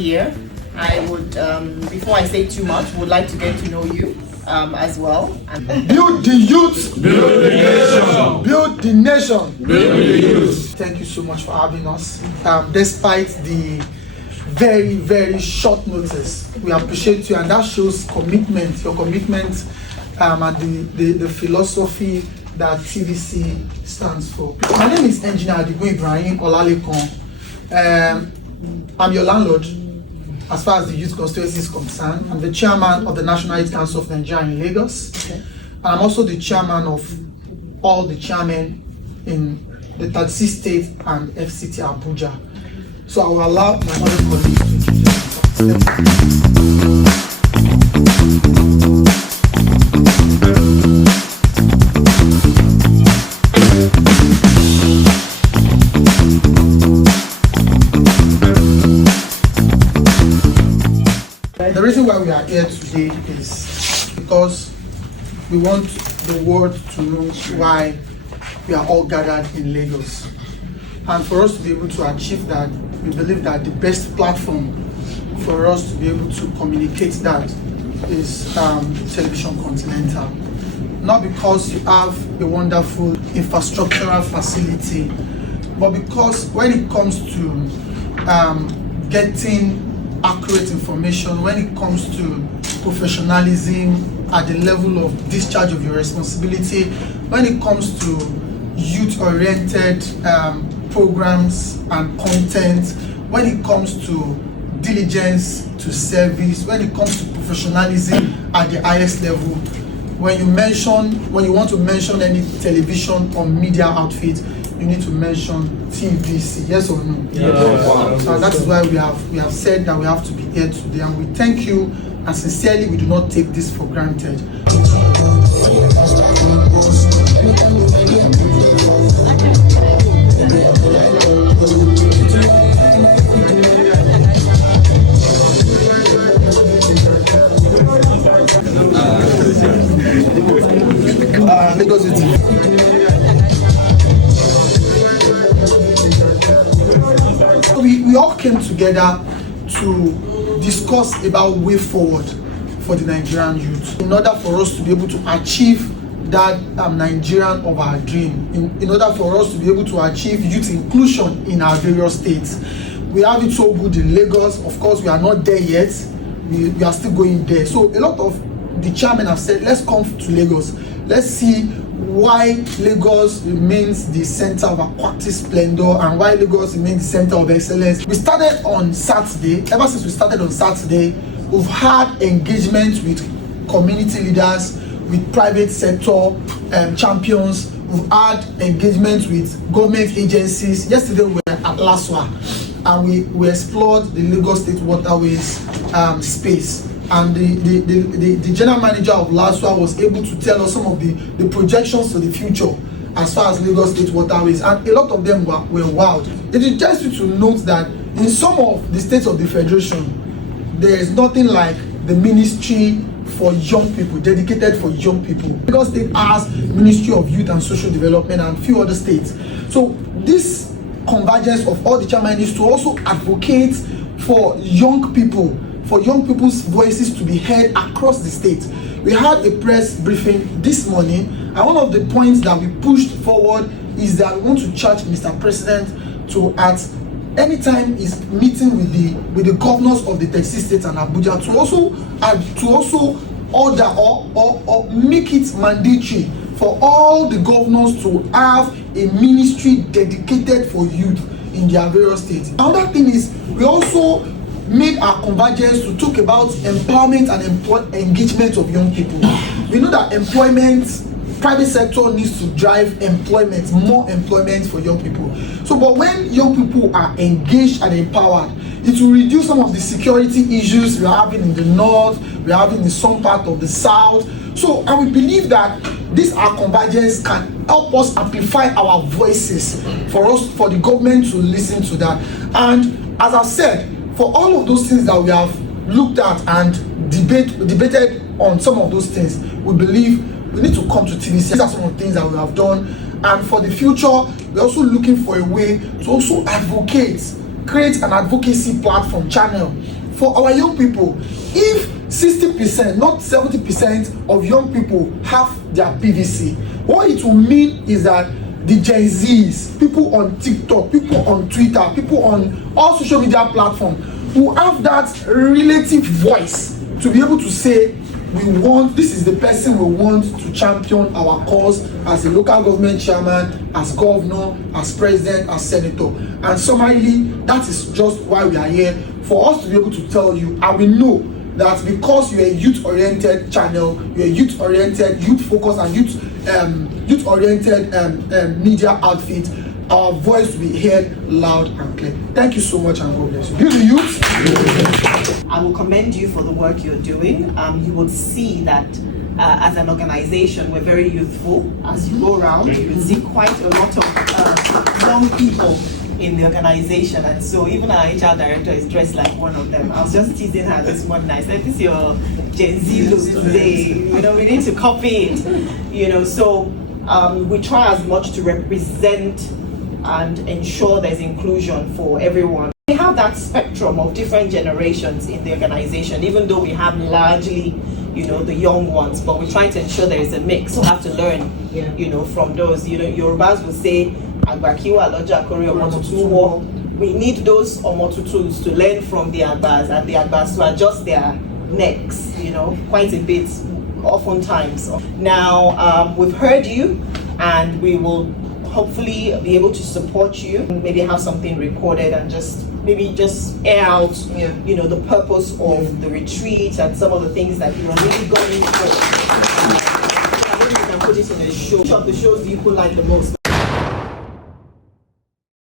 here. I would, before I say too much, would like to get to know you as well. Build the youth, build the nation, build the nation, build the youth. Thank you so much for having us. Despite the very, very short notice, we appreciate you, and that shows commitment, your commitment, and the philosophy that TVC stands for. My name is Engineer Adigun Ibrahim I'm your landlord as far as the youth constituency is concerned. I'm the chairman of the National Youth Council of Nigeria in Lagos. Okay. And I'm also the chairman of all the chairmen in the 36 states and FCT Abuja. So I will allow my other colleagues to introduce themselves. The reason why we are here today is because we want the world to know why we are all gathered in Lagos. And for us to be able to achieve that, we believe that the best platform for us to be able to communicate that is Television Continental. Not because you have a wonderful infrastructural facility, but because when it comes to getting accurate information, when it comes to professionalism at the level of discharge of your responsibility, when it comes to youth-oriented programs and content, when it comes to diligence to service, when it comes to professionalism at the highest level, when you want to mention any television or media outfit, you need to mention TVC, yes or no? Yes. Wow. So that is why we have said that we have to be here today, and we thank you, and sincerely we do not take this for granted. Lagos City. We all came together to discuss about way forward for the Nigerian youth, in order for us to be able to achieve that Nigerian of our dream, in order for us to be able to achieve youth inclusion in our various states. We have it so good in Lagos. Of course, we are not there yet. We are still going there. So a lot of the chairmen have said, let's come to Lagos. Let's see why Lagos remains the center of aquatic splendor and why Lagos remains the center of excellence. We started on Saturday. Ever since we started on Saturday, we've had engagement with community leaders, with private sector champions. We've had engagement with government agencies. Yesterday we were at Laswa, and we explored the Lagos State Waterways space. And the general manager of Laswa was able to tell us some of the projections for the future as far as Lagos State Waterways, and a lot of them were wild. It is just to note that in some of the states of the Federation, there is nothing like the Ministry for Young People, dedicated for young people. Lagos State has Ministry of Youth and Social Development and a few other states. So this convergence of all the chairmen is to also advocate for young people, for young people's voices to be heard across the state. We had a press briefing this morning, and one of the points that we pushed forward is that we want to charge Mr. President to, at any time he's meeting with the governors of the 36 states and Abuja, to also order or make it mandatory for all the governors to have a ministry dedicated for youth in their various states. Another thing is, we also made our convergence to talk about empowerment and engagement of young people. We know that private sector needs to drive employment, more employment for young people. So, but when young people are engaged and empowered, it will reduce some of the security issues we are having in the north, we are having in some part of the south. So, and we believe that this our convergence can help us amplify our voices for the government to listen to that. And as I said, for all of those things that we have looked at and debated on some of those things, we believe we need to come to TVC. These are some of the things that we have done. And for the future, we're also looking for a way to also advocate create an advocacy platform channel for our young people. If 60%, not 70% of young people have their PVC, what it will mean is that the Gen Zs, people on TikTok, people on Twitter, people on all social media platforms will have that relative voice to be able to say, this is the person we want to champion our cause as a local government chairman, as governor, as president, as senator. And summarily, that is just why we are here, for us to be able to tell you, and we know that because you're a youth-oriented channel, you're a youth-oriented, youth-focused, and youth-oriented media outfit, our voice will be heard loud and clear. Thank you so much, and God bless you. You the youth. I will commend you for the work you're doing. You will see that as an organization, we're very youthful. As you go around, you will see quite a lot of young people in the organization, and so even our HR director is dressed like one of them. I was just teasing her this morning. I said, "This is your Gen Z look today. We need to copy it." So we try as much to represent and ensure there's inclusion for everyone. We have that spectrum of different generations in the organization, even though we have largely, the young ones, but we try to ensure there is a mix. So we have to learn, from those. Yorubas will say, Agbakiwa Loja Kori Omotutuwo. We need those Omotutus to learn from the Agbas, and the Agbas to adjust their necks, quite a bit, oftentimes. Now, we've heard you, and we will hopefully be able to support you, maybe have something recorded and just air out, the purpose of the retreat and some of the things that you're really going for. I think you can put it in a show. Which of the shows do you like the most?